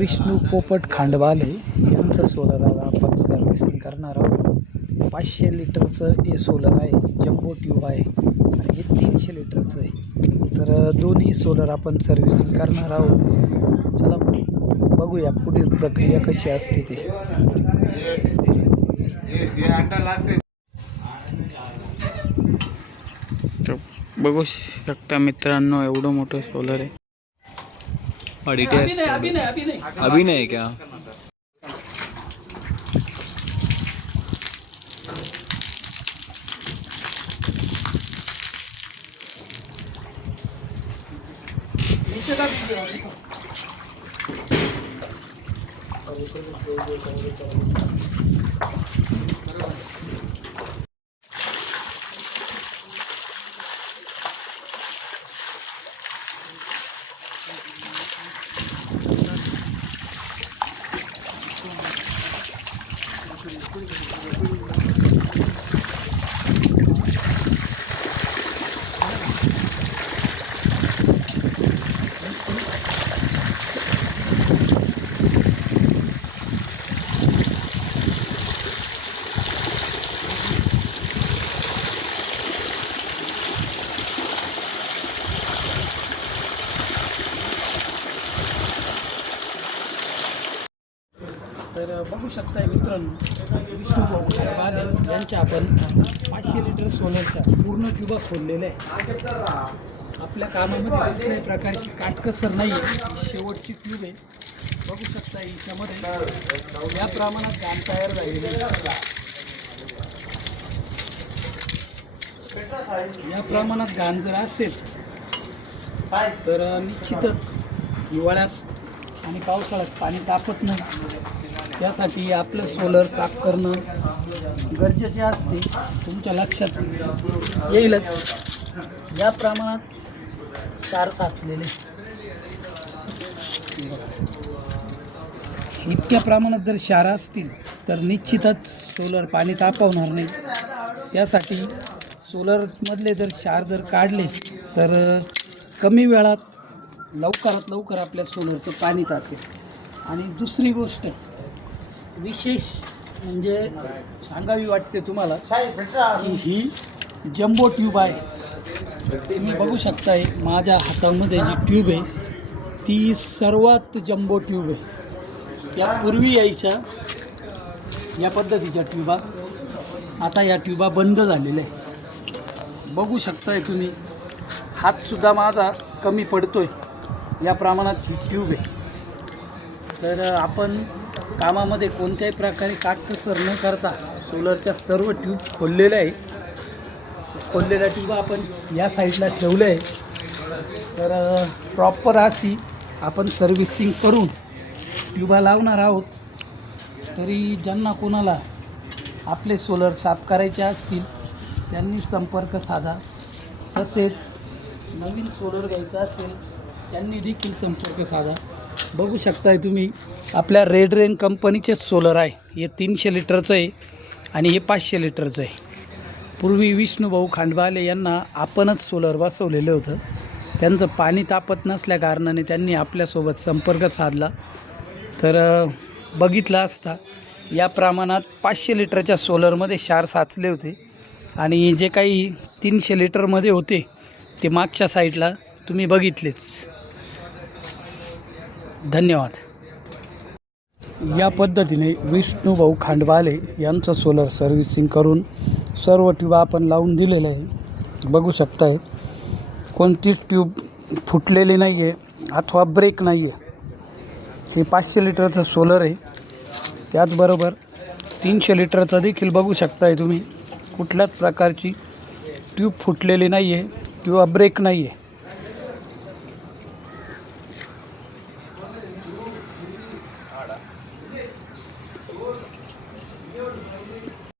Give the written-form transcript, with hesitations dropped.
विष्णू पोपट खांडवाले यांचं सोलर आपण सर्व्हिसिंग करणार आहोत। 500 लिटरचं हे सोलर आहे, जम्बो ट्यूब आहे आणि हे 300 लिटरचं आहे। तर दोन्ही सोलर आपण सर्व्हिसिंग करणार आहोत। चला बघूया पुढील प्रक्रिया कशी असते ते। बघू शकता मित्रांनो, एवढं मोठं सोलर आहे। अभी नहीं क्या? तर बघू शकताय मित्रांनो, विष्णू खांडवाले यांच्या आपण 500 लिटर सोलरच्या पूर्ण ट्यूबा खोललेल्या आहे। आपल्या कामामध्ये कुठल्याही प्रकारची काटकसर नाही आहे। शेवटची ट्यूब आहे, बघू शकता याच्यामध्ये या प्रमाणात घाण तयार झालेली आहे। या प्रमाणात घाण जर असेल तर निश्चितच हिवाळ्यात आणि पावसाळ्यात पाणी तापत नाही। त्यासाठी आपलं सोलर साफ करणं गरजेचे असते। तुमच्या लक्षात येईलच, या प्रमाणात क्षार साचलेले, इतक्या प्रमाणात जर क्षार असतील तर निश्चितच सोलर पाणी तापवणार नाही। त्यासाठी सोलरमधले जर क्षार जर काढले तर कमी वेळात लवकरात लवकर आपल्या सोलरचं पाणी तापेल। आणि दुसरी गोष्ट विशेष म्हणजे सांगावी वाटते तुम्हाला की ही जम्बो ट्यूब आहे। तुम्ही बघू शकताय माझ्या हातामध्ये जी ट्यूब आहे ती सर्वात जम्बो ट्यूब आहे। यापूर्वी यायच्या या पद्धतीच्या ट्यूबा, आता या ट्यूबा बंद झालेल्या आहे। बघू शकताय तुम्ही, हातसुद्धा माझा कमी पडतोय, या प्रमाणात ही ट्यूब आहे। तर आपण कामामध्ये कोणत्याही प्रकारे काटकसर न करता सोलरच्या सर्व ट्यूब खोललेल्या आहे। खोललेल्या ट्यूब आपण या साईडला ठेवल्या आहे। तर प्रॉपर अशी आपण सर्व्हिसिंग करून ट्यूबा लावणार आहोत। तरी ज्यांना कोणाला आपले सोलर साफ करायचे असतील त्यांनी संपर्क साधा। तसेच नवीन सोलर घ्यायचा असेल त्यांनी देखील संपर्क साधा। बघू शकताय तुम्ही, आपल्या रेड रेन कंपनीचेच सोलर आहे। हे 300 लिटरचं आहे आणि हे 500 लिटरचं आहे। पूर्वी विष्णूभाऊ खांडवाले यांना आपणच सोलर बसवलेलं होतं। त्यांचं पाणी तापत नसल्या कारणाने त्यांनी आपल्यासोबत संपर्क साधला। तर बघितला असता या प्रमाणात 500 लिटरच्या सोलरमध्ये क्षार साचले होते आणि जे काही 300 लिटरमध्ये होते ते मागच्या साईडला तुम्ही बघितलेच। धन्यवाद। या पद्धतीने विष्णूभाऊ खांडवाले यांचं सोलर सर्व्हिसिंग करून सर्व ट्यूब आपण लावून दिलेलं आहे। बघू शकताय कोणतीच ट्यूब फुटलेली नाही आहे अथवा ब्रेक नाही आहे। हे 500 लिटरचं सोलर आहे, त्याचबरोबर 300 लिटरचं देखील बघू शकताय तुम्ही, कुठल्याच प्रकारची ट्यूब फुटलेली नाही आहे किंवा ब्रेक नाही आहे।